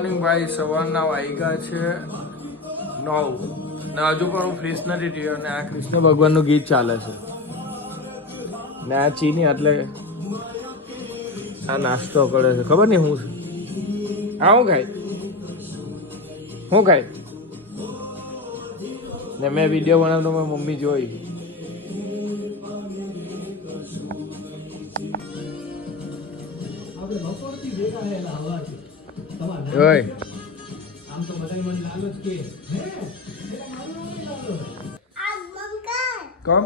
Morning ભાઈ, સવારના વાગ્યા છે 9 ને હજુ પણ હું ફ્રેશ નથી થયો અને આ કૃષ્ણ ભગવાનનું ગીત ચાલે છે ને આ ચીની એટલે આ નાસ્તો કરે છે, ખબર નહીં શું છે આ. શું ખાય ને મેં વિડીયો બનાવતો મારી મમ્મી જોઈ. કમ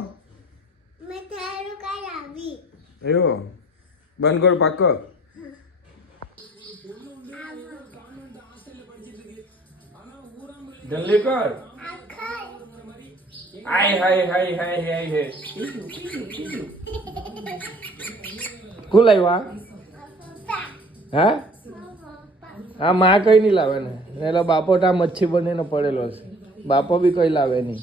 એવો બંધ કર પાક જલ્દી કર. હાય હાય હાય હાય હાય હે કોણ લાવ્યા? હા હા માં કઈ નહીં લાવે ને એટલે બાપો તા મચ્છી બનીને પડેલો છે. બાપો બી કઈ લાવે નહીં.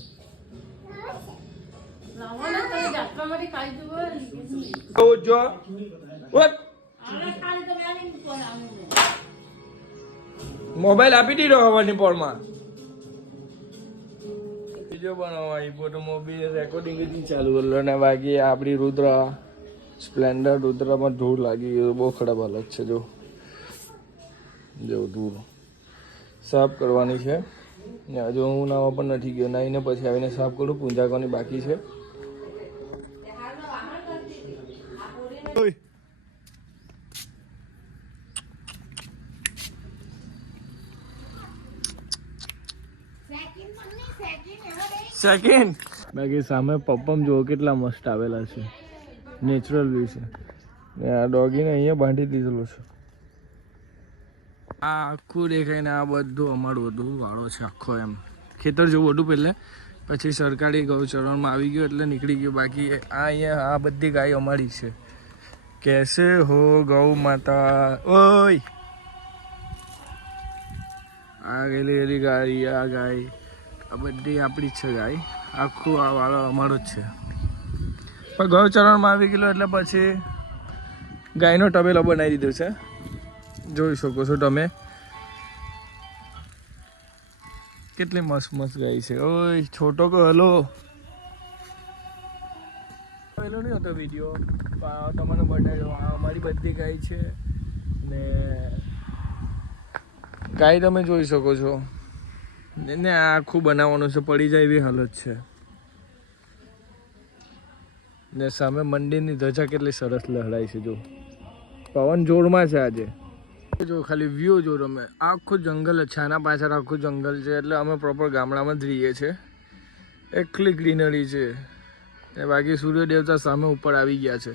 જો મોબાઈલ આપી દીધો હવાની પોળમાં વિડીયો બનાવવા આવ્યો તો મોબાઈલ રેકોર્ડિંગ જ ચાલુ કરેલો ને બાકી આપણી રુદ્ર સ્પ્લેન્ડર રુદ્રમાં ધૂળ લાગી ગયું, બહુ ખરાબ હાલત છે. જો ધૂળ સાફ કરવાની છે ને હજુ હું નાવા પણ નથી ગયો, નાહીને પછી આવીને સાફ કરું. પૂજા કરવાની બાકી છે. સેકન્ડ બાકી સામે પપ્પમ જોવો કેટલા મસ્ત આવેલા છે, નેચરલ વ્યૂ છે. આ ડોગીને અહીંયા બાંધી દીધેલો છે. આ આખું દેખાય ને આ બધું અમારું બધું વાળો છે આખો, એમ ખેતર જેવું હતું પહેલે, પછી સરકારી ગૌચરણમાં આવી ગયો એટલે નીકળી ગયું. બાકી આ અહીંયા આ બધી ગાય અમારી છે. કેસે હો ગૌ માતા? ઓય આ ગયેલી ગાય, આ ગાય આ બધી આપણી જ છે ગાય. આખું આ વાળો અમારો જ છે. પણ ગૌચરણમાં આવી ગયેલો એટલે પછી ગાયનો તબેલો બનાવી દીધો છે. જોઈ શકો છો તમે કેટલી મસ્ત મસ્ત ગાય છે. ઓય છોટો કો હલો પેલો નહીં હતો વિડીયો તમને બતાવ્યો. આ અમારી બધી ગાય છે ને ગાય તમે જોઈ શકો છો ને આ આખું બનાવવાનું છે, પડી જાય એવી હાલત છે. ને સામે મંદિરની ધજા કેટલી સરસ લહેરાય છે. જો પવન જોરમાં છે આજે. જો ખાલી વ્યૂ જો તમે, આખું જંગલ જ છે આના પાછળ, આખું જંગલ છે. એટલે અમે પ્રોપર ગામડામાં જ રહીએ છીએ. એકલી ગ્રીનરી છે ને બાકી સૂર્ય દેવતા સામે ઉપર આવી ગયા છે.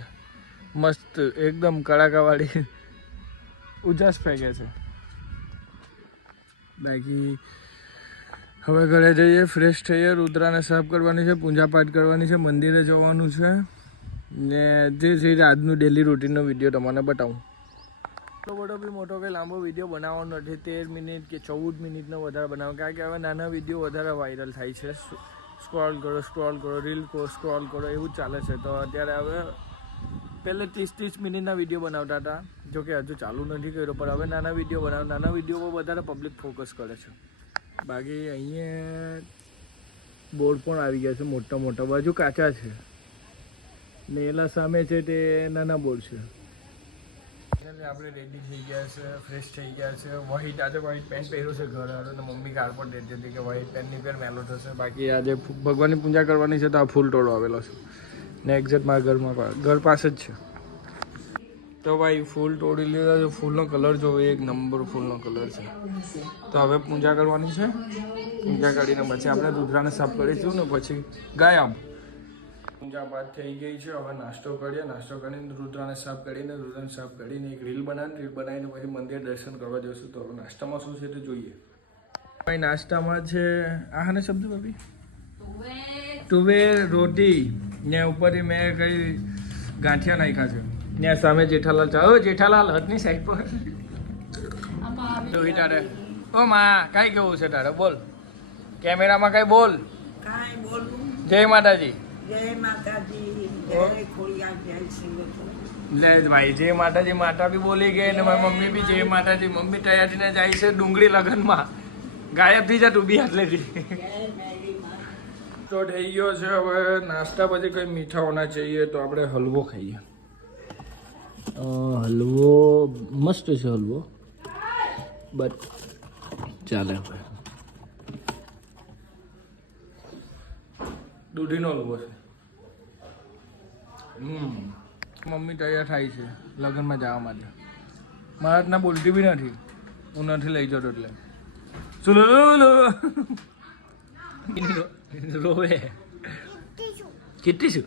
મસ્ત એકદમ કડાકાવાળી ઉજાસ ફેંકે છે. બાકી હવે ઘરે જઈએ, ફ્રેશ થઈએ, રુદ્રાને સાફ કરવાની છે, પૂજા પાઠ કરવાની છે, મંદિરે જવાનું છે ને જે છે આજનું ડેલી રૂટીનનો વિડીયો તમને બતાવું. એટલો બધો બી મોટો કંઈ લાંબો વિડીયો બનાવવાનો નથી. 13 મિનિટ કે 14 મિનિટનો વધારે બનાવો, કારણ કે હવે નાના વિડીયો વધારે વાયરલ થાય છે. સ્ક્રોલ કરો, રીલ સ્ક્રોલ કરો એવું ચાલે છે. તો અત્યારે હવે પહેલે 30 મિનિટના વિડીયો બનાવતા હતા, જોકે હજુ ચાલુ નથી કર્યો, પણ હવે નાના વિડીયો બનાવો. નાના વિડીયો પર વધારે પબ્લિક ફોકસ કરે છે. બાકી અહીંયા બોર્ડ પણ આવી ગયા છે મોટા મોટા, બાજુ કાચા છે ને એલા સામે છે તે નાના બોર્ડ છે. આપણે રેડી થઈ ગયા છે, ફ્રેશ થઈ ગયા છે. વ્હાઈટ આજે વ્હાઈટ પેન્ટ પહેર્યું છે ઘરે, અને મમ્મી કાર પર દેતી હતી કે વ્હાઈટ પેન્ટની પેર મેલો થશે. બાકી આજે ભગવાનની પૂજા કરવાની છે તો આ ફૂલ તોડો આવેલો છે ને એક્ઝેક્ટ મારા ઘર પાસે જ છે. તો ભાઈ ફૂલ તોડી લીધા છે. ફૂલનો કલર જોવો, એક નંબર ફૂલનો કલર છે. તો હવે પૂજા કરવાની છે. પૂજા કરીને પછી આપણે રુદ્રાને સાફ કરીશું ને પછી ગાયબ. પૂજા પાઠ થઈ ગઈ છે. હવે નાસ્તો કરીએ. નાસ્તો કરીને રુદ્રાને સાફ કરીને એક રીલ બનાવીને પછી મંદિર દર્શન કરવા જઈશું. તો હવે નાસ્તામાં શું છે તે જોઈએ. ભાઈ નાસ્તામાં છે આને સબ્જી ભાભી તુવેર રોટી ને ઉપરથી મેં કઈ ગાંઠિયા નાખ્યા છે. ત્યાં સામે જેઠાલાલ ચા. ઓ જેઠાલાલ હદની સાઈડ પર જોઈ તારે. ઓ માં કાંઈ કેવું છે તારે? બોલ કેમેરામાં કાંઈ બોલ. કાંઈ બોલું. જય માતાજી. જય માતાજી. જય ખોડિયાર જય સિંહ. લે ભાઈ જય માતાજી માતા બી બોલી ગઈ ને મારી મમ્મી બી જય માતાજી. મમ્મી તૈયાર થઈને જાય છે ડુંગળી લગનમાં. ગાયબ થઈ જા તું બી આટલેથી. તો થઈ ગયો છે હવે નાસ્તા પછી કંઈ મીઠા હોના चाहिए તો આપણે હલવો ખાઈએ. હલવો મસ્ત છે હલવો બટ ચાલે. દૂધીનો હલવો છે. મમ્મી તૈયાર થાય છે લગ્નમાં જવા માટે. મારા ના બોલતી બી નથી, હું નથી લઈ જતો એટલે. શું રોવે કેટલી શું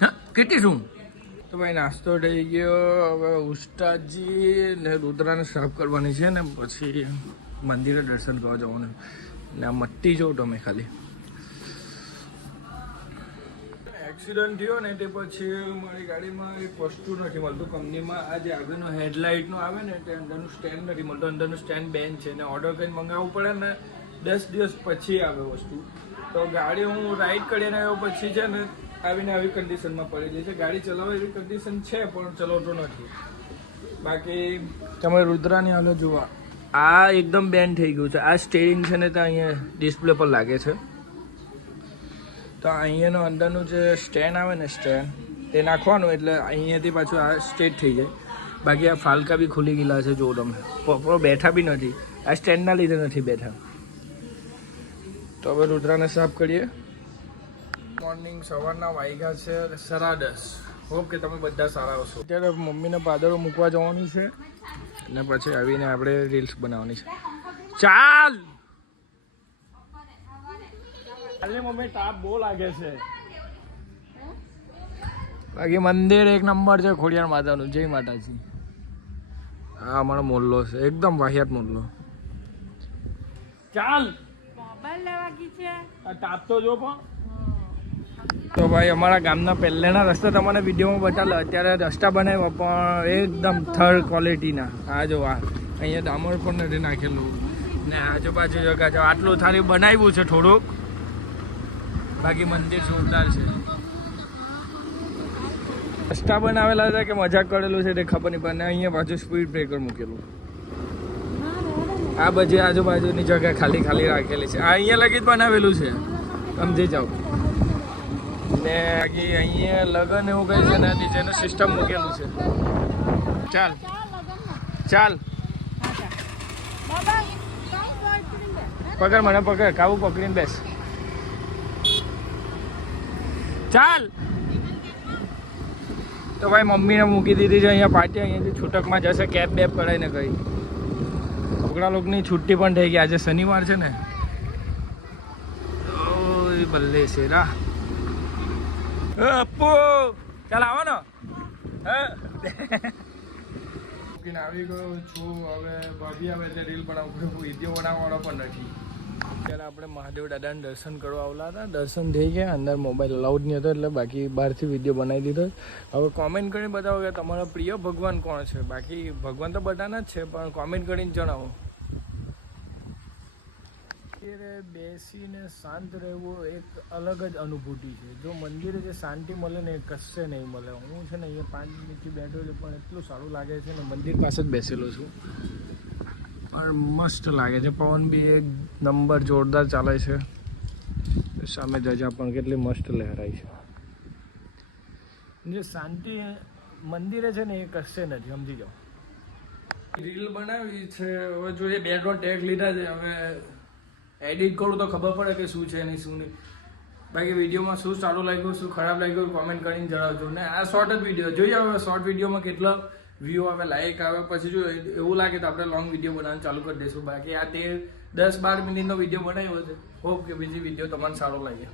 હા કેટલી શું. તો ભાઈ નાસ્તો થઈ ગયો. હવે ઉસ્તાદજી ને રુદ્રાને સાફ કરવાની છે ને પછી મંદિરે દર્શન કરવા જવાનું. ને આ મટ્ટી જોઉં તમે ખાલી. એક્સિડન્ટ થયો ને તે પછી મારી ગાડીમાં એક વસ્તુ નથી મળતું કંપનીમાં. આ જે આગળનો હેડલાઇટનો આવે ને તે અંદરનું સ્ટેન્ડ નથી મળતું. અંદરનું સ્ટેન્ડ બેન છે ને ઓર્ડર કરીને મંગાવવું પડે ને 10 દિવસ પછી આવે વસ્તુ. તો ગાડી હું રાઈડ કરીને આવ્યો પછી છે ને આવીને આવી કન્ડિશનમાં પડી જાય છે. ગાડી ચલાવવા એવી કન્ડિશન છે પણ ચલાવતો નથી. બાકી તમે રુદ્રાની હાલત જુઓ. આ એકદમ બેન્ડ થઈ ગયું છે. આ સ્ટેરિંગ છે ને તો અહીંયા ડિસ્પ્લે પર લાગે છે. તો અહીંયાનું અંદરનું જે સ્ટેન્ડ આવે ને સ્ટેન્ડ તે નાખવાનું એટલે અહીંયાથી પાછું આ સ્ટ્રેટ થઈ જાય. બાકી આ ફાલકા બી ખુલી ગયેલા છે. જો તમે પ્રોપર બેઠા બી નથી. આ સ્ટેન્ડના લીધે નથી બેઠા. તો હવે રુદ્રાને સાફ કરીએ. મોર્નિંગ સવારના વાગ્યા છે 10:30. હોપ કે તમે બધા સારા હશો. અત્યારે મમ્મીને પાદરો મૂકવા જવાનું છે અને પછી આવીને આપણે રીલ્સ બનાવવાની છે. ચાલ મમ્મી તાપ બહુ લાગે છે. બાકી મંદિર એક નંબર છે ખોડિયાર માતાનું. જય માતાજી. આ અમારો મોલ્લો છે એકદમ વાહિયાત મોલ્લો. ચાલ તાપ તો જો પણ. તો ભાઈ અમારા ગામના પહેલાના રસ્તા તમને વિડીયોમાં બતાવેલો. અત્યારે રસ્તા બનાવ્યા પણ એકદમ થર્ડ ક્વોલિટીના. આ જો આ અહીંયા ડામર પણ નથી નાખેલું ને આજુબાજુ જગા જો આટલું થાળી બનાવ્યું છે થોડુંક. બાકી મંદિર જોરદાર છે. રસ્તા બનાવેલા છે કે મજાક કરેલું છે તે ખબર નહીં પણ અહીંયા પાછું સ્પીડ બ્રેકર મૂકેલું. આ બધી આજુબાજુની જગ્યા ખાલી ખાલી રાખેલી છે. આ અહીંયા લગી જ બનાવેલું છે સમજી જાઓ. ને બાકી અહીંયા લગન એવું કંઈ છે ને નીચેનું સિસ્ટમ મૂકેલું છે. ચાલ ચાલ પકડ મને પકડ. કાબુ પકડીને બેસ. ચાલ. તો ભાઈ મમ્મીને મૂકી દીધી છે અહીંયા પાર્ટી. અહીંયાથી છૂટકમાં જશે કેબ બેબ કરાવીને કઈ. છોકરા લોકોની છુટ્ટી પણ થઈ ગઈ. આજે શનિવાર છે ને. ઓય બલ્લે શેરા અપ્પો ચાલ આવો ને. આવી ગયો છું. હવે ભાભી આવે એટલે રીલ બનાવું. વિડીયો બનાવવાનો પણ નથી. અત્યારે આપણે મહાદેવ દાદાને દર્શન કરવા આવેલા હતા. દર્શન થઈ ગયા. અંદર મોબાઈલ અલાઉડ નહીં હતો એટલે બાકી બહારથી વિડીયો બનાવી દીધો. હવે કોમેન્ટ કરીને બતાવો કે તમારો પ્રિય ભગવાન કોણ છે. બાકી ભગવાન તો બધાના જ છે પણ કોમેન્ટ કરીને જણાવો. બેસીને શાંત રહેવું એક અલગ જ અનુભૂતિ છે. જો મંદિરે જે શાંતિ મળે ને એ કશે નહીં મળે. હું છે ને અહીંયા 5 મિનિટથી બેઠો છું પણ એટલું સારું લાગે છે ને. મંદિર પાસે જ બેસેલો છું પણ મસ્ત લાગે છે. પવન બી એક નંબર જોરદાર ચાલે છે. સામે ધજા પણ કેટલી મસ્ત લહેરાય છે. જે શાંતિ મંદિરે છે ને એ કશે નથી સમજી જાઓ. રીલ બનાવી છે. હવે જો એ બેકગ્રાઉન્ડ ટેગ લીધા છે. હવે એડિટ કરું તો ખબર પડે કે શું છે નહીં શું નહીં. બાકી વિડીયોમાં શું સારું લાગ્યું શું ખરાબ લાગ્યું કોમેન્ટ કરીને જણાવજો. ને આ શોર્ટ જ વિડીયો જોઈએ. હવે શોર્ટ વિડીયોમાં કેટલા વ્યૂ આવે લાઈક આવે પછી જો એવું લાગે તો આપણે લોંગ વિડીયો બનાવવાનું ચાલુ કરી દઈશું. બાકી આ 10-12 મિનિટનો વિડીયો બનાવ્યો છે. હોપ કે બીજી વિડીયો તમને સારો લાગે.